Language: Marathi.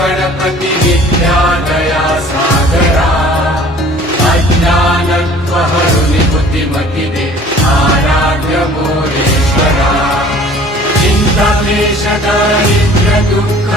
गणपती विद्यादया सागरा अज्ञानत्व हरुनि बुद्धिमति दे आराध्य मोरेश्वरा चिंताक्लेश दारिद्र्य दुःख